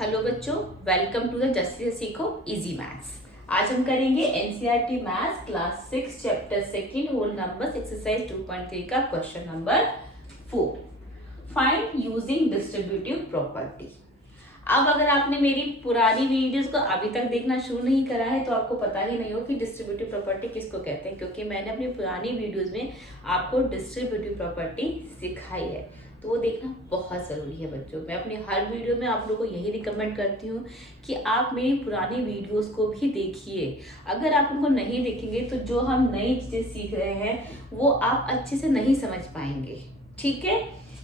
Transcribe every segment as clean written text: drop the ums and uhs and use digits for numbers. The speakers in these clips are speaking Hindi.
हेलो बच्चों, वेलकम टू द जस्टिस से सीखो इजी मैथ्स। आज हम करेंगे NCERT maths class 6 chapter second whole numbers exercise 2.3 का question number 4, find using distributive property. अब अगर आपने मेरी पुरानी वीडियोस को अभी तक देखना शुरू नहीं करा है तो आपको पता ही नहीं हो कि डिस्ट्रीब्यूटिव प्रॉपर्टी किसको कहते हैं, क्योंकि मैंने अपनी पुरानी वीडियोस में आपको डिस्ट्रीब्यूटिव प्रॉपर्टी सिखाई है, तो वो देखना बहुत ज़रूरी है बच्चों। मैं अपनी हर वीडियो में आप लोगों को यही रिकमेंड करती हूँ कि आप मेरी पुरानी वीडियोस को भी देखिए। अगर आप उनको नहीं देखेंगे तो जो हम नई चीज़ें सीख रहे हैं वो आप अच्छे से नहीं समझ पाएंगे। ठीक है,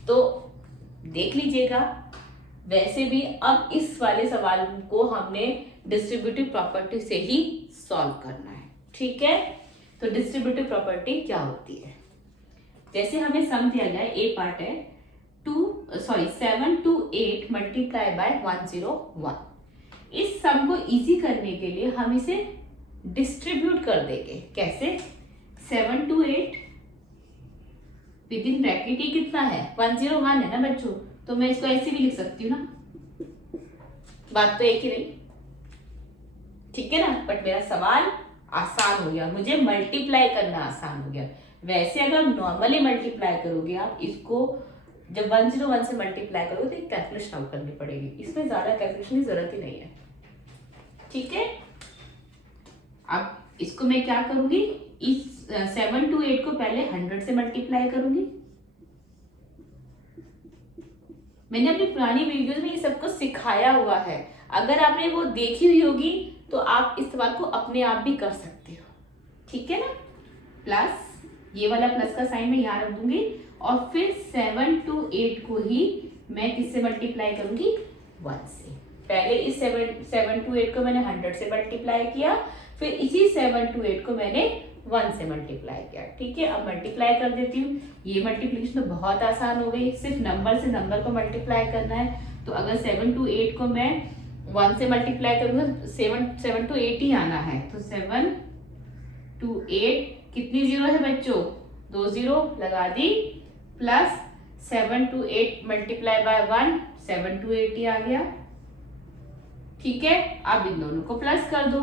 तो देख लीजिएगा। वैसे भी अब इस वाले सवाल को हमने डिस्ट्रीब्यूटिव प्रॉपर्टी से ही सॉल्व करना है। ठीक है, तो डिस्ट्रीब्यूटिव प्रॉपर्टी क्या होती है? जैसे हमें सम दिया गया है, ए पार्ट है 7 to 8 मल्टीप्लाई बाय 101। इस सम को इजी करने के लिए हम इसे डिस्ट्रीब्यूट कर देंगे। कैसे? 7 to 8 विद इन ब्रैकेट ये कितना है? 101 है ना बच्चों, तो मैं इसको ऐसे भी लिख सकती हूँ ना, बात तो एक ही रही। ठीक है ना, बट मेरा सवाल आसान हो गया, मुझे मल्टीप्लाई करना आसान हो गया। वैसे अगर नॉर्मली मल्टीप्लाई करोगे आप इसको, जब 101 से मल्टीप्लाई करोगे तो एक कैलकुलेशन आउट करनी पड़ेगी। इसमें ज्यादा कैलकुलेशन की जरूरत ही नहीं है। ठीक है, अब इसको मैं क्या करूंगी, इस 7 to 8 को पहले 100 से मल्टीप्लाई करूंगी। मैंने अपनी पुरानी वीडियोस में ये सबको सिखाया हुआ है, अगर आपने वो देखी हुई होगी तो आप इस सवाल को अपने आप भी कर सकते हो। ठीक है ना, प्लस ये वाला प्लस का साइन मैं यहाँ रख दूंगी और फिर 7 to 8 को ही मैं किससे मल्टीप्लाई करूंगी? 1 से। पहले इस 7 to 8 को मैंने 100 से मल्टीप्लाई किया, फिर इसी 7 to 8 को मैंने 1 से मल्टीप्लाई किया। ठीक है, अब मल्टीप्लाई कर देती हूँ। ये मल्टीप्लिकेशन तो बहुत आसान हो गई, सिर्फ नंबर से नंबर को मल्टीप्लाई करना है। तो अगर 7 to 8 को मैं 1 से मल्टीप्लाई करूंगा, 7 to 8 ही आना है। तो 7 to 8 कितनी जीरो है बच्चों? 2 जीरो लगा दी, plus 7 to 8 multiply by 1, 7 to 8 ही आ गया। ठीक है, अब इन दोनों को प्लस कर दो।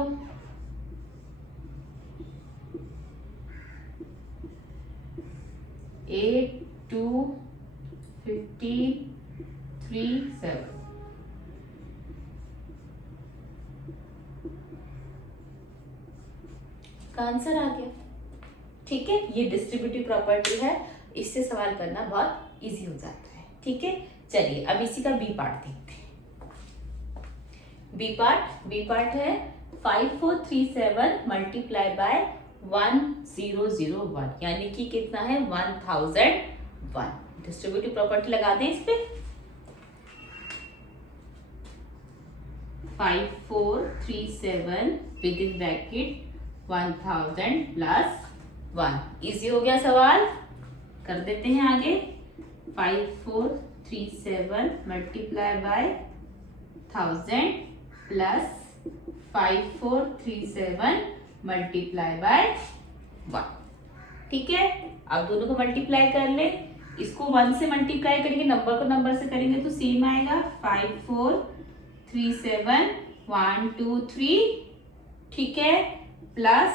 एट 2 53 7 का आंसर आ गया। ठीक है, ये डिस्ट्रीब्यूटिव प्रॉपर्टी है, इससे सवाल करना बहुत इजी हो जाता है। ठीक है, चलिए अब इसी का बी पार्ट देखते हैं। बी पार्ट है 5437 मल्टीप्लाई बाय 1001, यानी कि कितना है? 1001। डिस्ट्रीब्यूटिव प्रॉपर्टी लगा दें इस पे। 5437 with in bracket 1000 plus 1। Easy हो गया सवाल, कर देते हैं आगे। 5437 multiply by 1000 plus 5437 multiply by 1। ठीक है, अब दोनों को मल्टीप्लाई कर ले। इसको 1 से मल्टीप्लाई करेंगे, नंबर को नंबर से करेंगे तो सेम आएगा। 5437 1 2 3। ठीक है, प्लस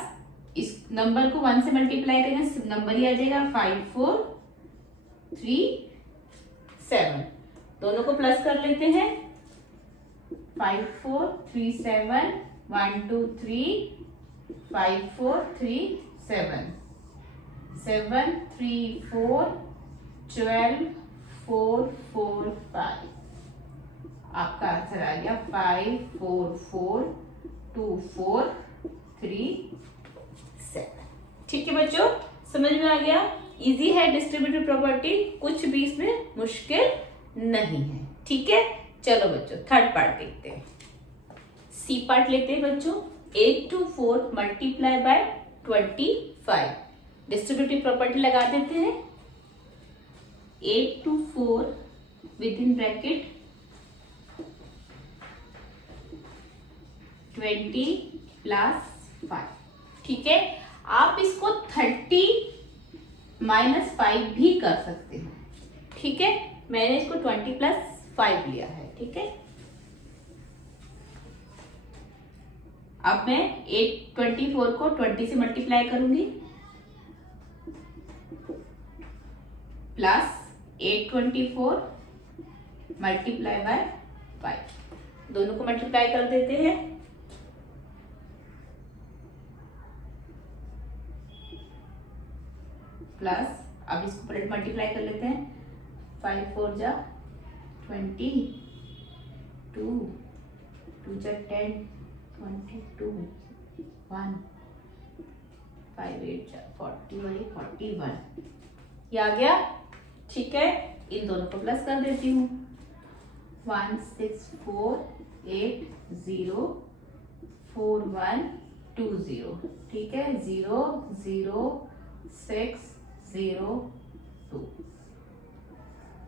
इस नंबर को 1 से मल्टीप्लाई करेंगे, नंबर ही आ जाएगा 5437। दोनों को प्लस कर लेते हैं। 5437 1 2 3 5437 7 3 4 12 4 4 5। आपका आंसर आ गया 5 4 4 2 4 3 7। ठीक है बच्चों, समझ में आ गया? इजी है डिस्ट्रीब्यूटिव प्रॉपर्टी, कुछ भी इसमें मुश्किल नहीं है। ठीक है, चलो बच्चों थर्ड पार्ट देखते हैं। सी पार्ट लेते हैं बच्चों। 8 to 4 multiply by 25। Distributive property लगा देते हैं। 8 to 4 with in bracket 20 plus 5। ठीक है, आप इसको 30 माइनस 5 भी कर सकते हो। ठीक है, मैंने इसको 20 प्लस 5 लिया है। ठीक है, अब मैं 824 को 20 से मल्टीप्लाई करूंगी, प्लस 824 मल्टीप्लाई बाय 5, दोनों को मल्टीप्लाई कर देते हैं। प्लस अब इसको पलट मल्टीप्लाई कर लेते हैं, 5 4 जा 20, 2 2 जा 10, 22, 1, 5 8 जा 41, ये आ गया। ठीक है, इन दोनों को प्लस कर देती हूँ, 1 6 4 8 0 4 1 2 0, ठीक है, 0 0 6 0 2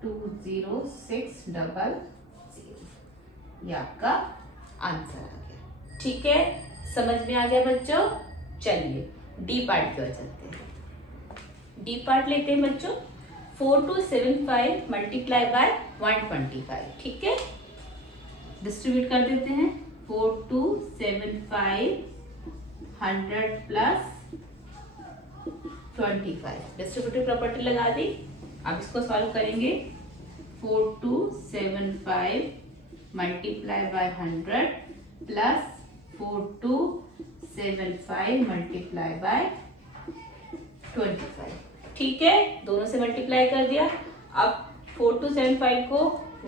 2 0 6 0 0, ये आपका आंसर आ गया। ठीक है, समझ में आ गया बच्चों। चलिए डी पार्ट की ओर चलते हैं। डी पार्ट लेते हैं बच्चों, 4275 मल्टीप्लाई बाय 125, ठीक है, डिस्ट्रीब्यूट कर देते हैं। 4275 100 प्लस 25, डिस्ट्रीब्यूटिव प्रॉपर्टी लगा दी। अब इसको सॉल्व करेंगे, 4275 multiply by 100 plus 4275 multiply by 25, ठीक है, दोनों से मल्टीप्लाई कर दिया। अब 4275 को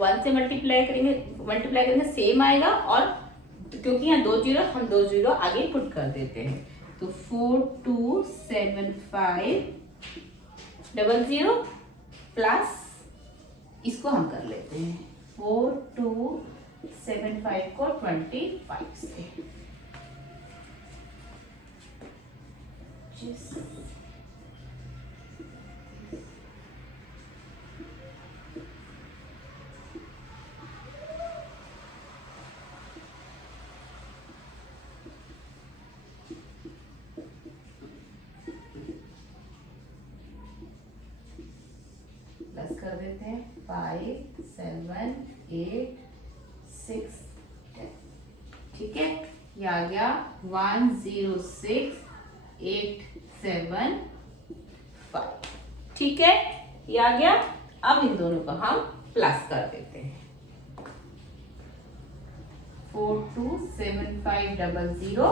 1 से मल्टीप्लाई करेंगे सेम आएगा, और क्योंकि यहाँ 2 जीरो, हम 2 जीरो आगे पुट कर देते हैं, तो 427500 प्लस इसको हम कर लेते हैं 4275 को 25 से, प्लस कर देते हैं 5 7 8 6 10, ठीक है, ये आ गया 106875, ठीक है, ये आ गया। अब इन दोनों को हम प्लस कर देते हैं, 427500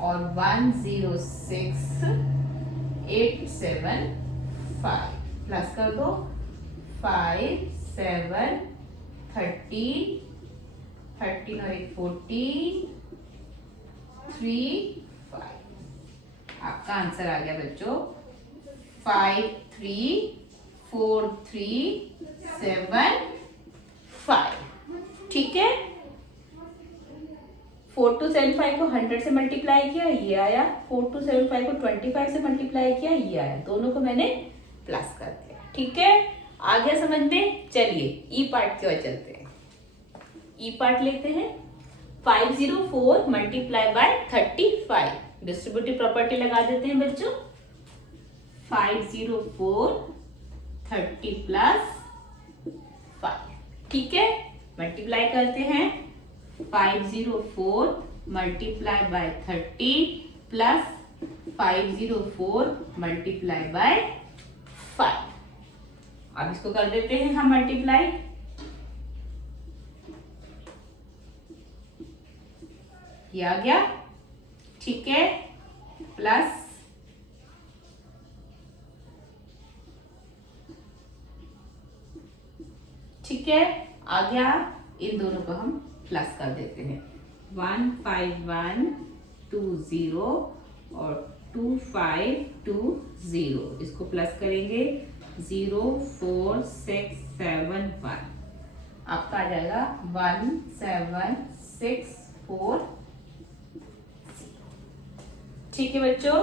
और 106875, प्लस कर दो, 5 7 30 13 और 14 3 5, आपका आंसर आ गया बच्चों 53437 ठीक है। 4275 को 100 से मल्टीप्लाई किया, ये आया। 4275 को 25 से मल्टीप्लाई किया, ये आया। दोनों को मैंने प्लस कर दिया, ठीक है। आ गया समझ में। चलिए ई पार्ट की ओर चलते हैं। ई पार्ट लेते हैं। 504 मल्टीप्लाई बाय 35, डिस्ट्रीब्यूटिव प्रॉपर्टी लगा देते हैं बच्चों। 504 30 प्लस 5, ठीक है। मल्टीप्लाई करते हैं। 504 multiply by 30 plus 504 multiply by 5। अब इसको कर देते हैं हम मल्टीप्लाई। ये आ गया, ठीक है। प्लस ठीक है, आ गया। इन दोनों को हम प्लस कर देते हैं। 15120 और 2520, इसको प्लस करेंगे। 04671, आपका आ जाएगा 17640। ठीक है बच्चों,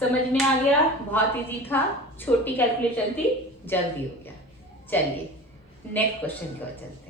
समझ में आ गया। बहुत इजी था, छोटी कैलकुलेशन थी, जल्दी हो गया। चलिए नेक्स्ट क्वेश्चन की ओर चलते हैं।